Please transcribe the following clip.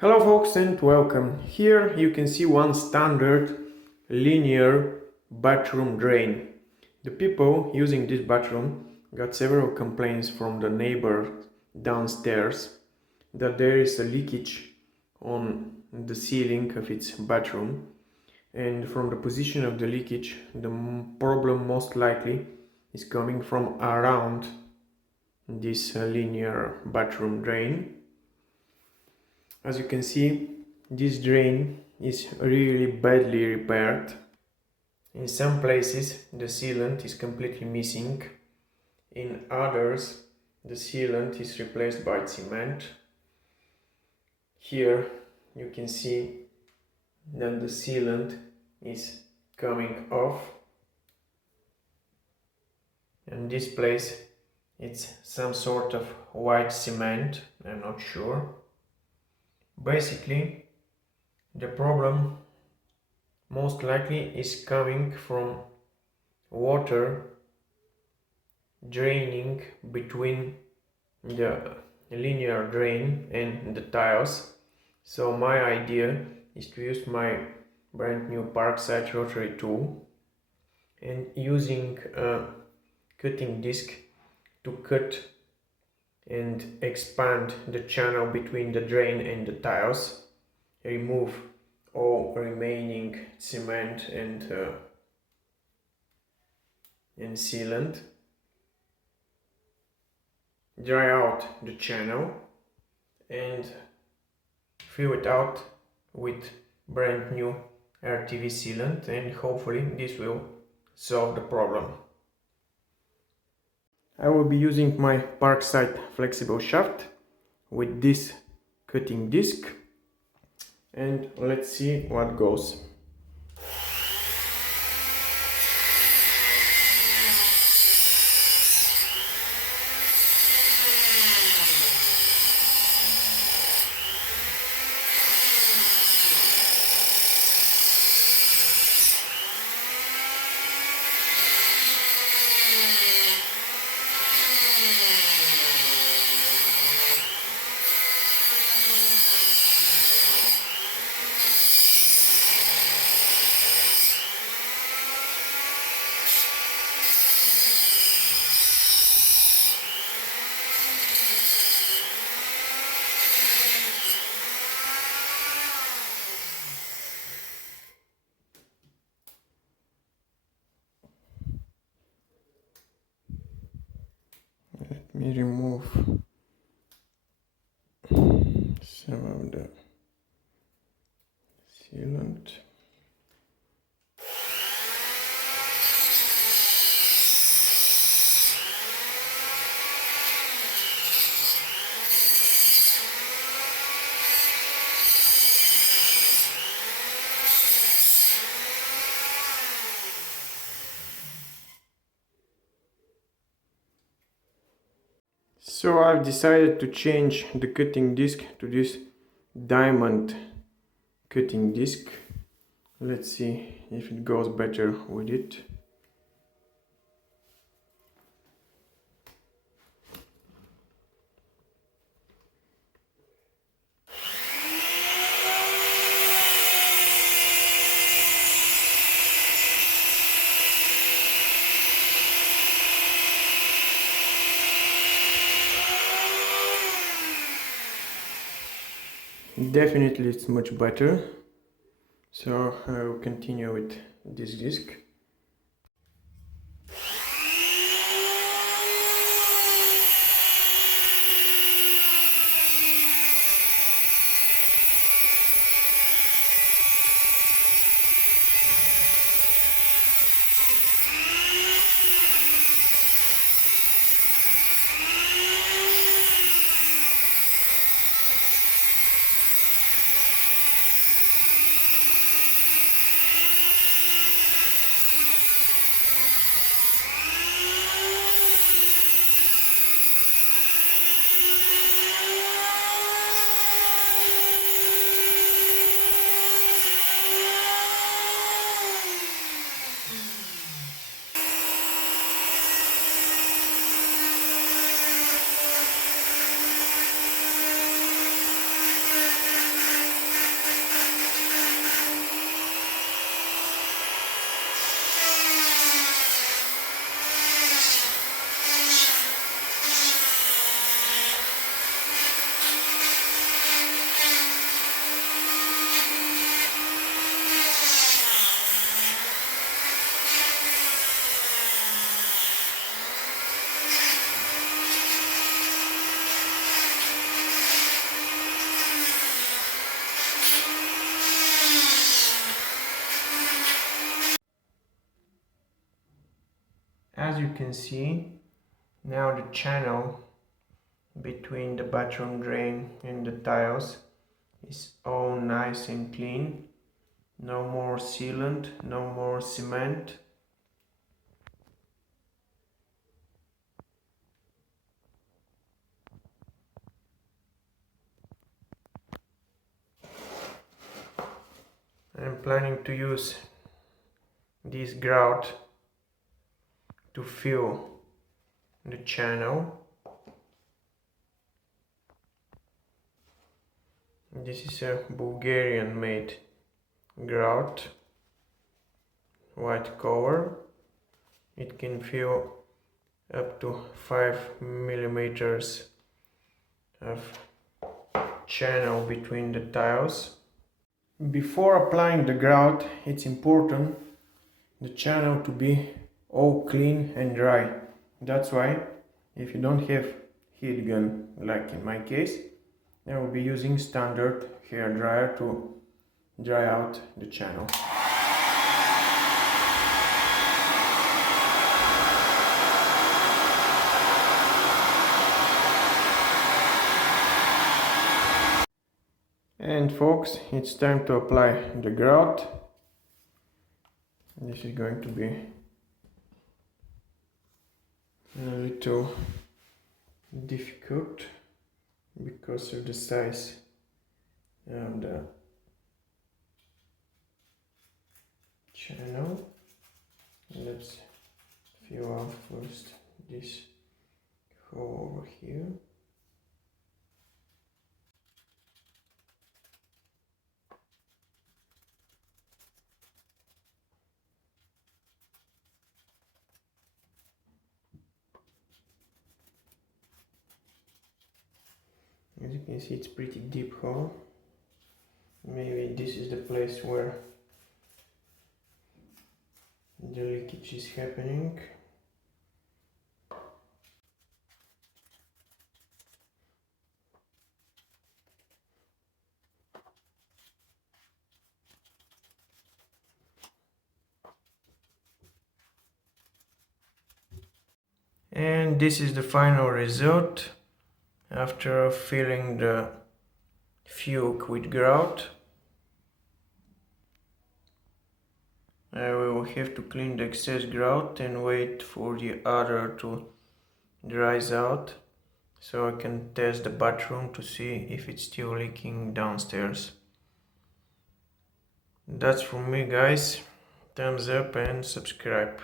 Hello folks and welcome. Here you can see one standard linear bathroom drain. The people using this bathroom got several complaints from the neighbor downstairs that there is a leakage on the ceiling of its bathroom, and from the position of the leakage the problem most likely is coming from around this linear bathroom drain. As you can see, this drain is really badly repaired. In some places the sealant is completely missing. In others the sealant is replaced by cement. Here you can see that the sealant is coming off, and this place it's some sort of white cement, I'm not sure. Basically, the problem most likely is coming from water draining between the linear drain and the tiles. So my idea is to use my brand new Parkside Rotary tool and using a cutting disc to cut and expand the channel between the drain and the tiles, remove all remaining cement and sealant, dry out the channel and fill it out with brand new RTV sealant, and hopefully this will solve the problem. I will be using my Parkside flexible shaft with this cutting disc, and let's see what goes. Let me remove some of the sealant. So I've decided to change the cutting disc to this diamond cutting disc. Let's see if it goes better with it. Definitely it's much better, so I will continue with this disc. As you can see, now the channel between the bathroom drain and the tiles is all nice and clean. No more sealant, no more cement. I'm planning to use this grout to fill the channel. This is a Bulgarian made grout, white color. It can fill up to 5 millimeters of channel between the tiles. Before applying the grout, it's important the channel to be all clean and dry. That's why if you don't have heat gun, like in my case, I will be using standard hair dryer to dry out the channel. And folks, it's time to apply the grout. This is going to be a little difficult because of the size of the channel. Let's fill out first this hole over here. As you can see, it's pretty deep hole. Maybe this is the place where the leakage is happening. And this is the final result after filling the fugue with grout. I will have to clean the excess grout and wait for the other to dries out so I can test the bathroom to see if it's still leaking downstairs. That's from me, guys. Thumbs up and subscribe.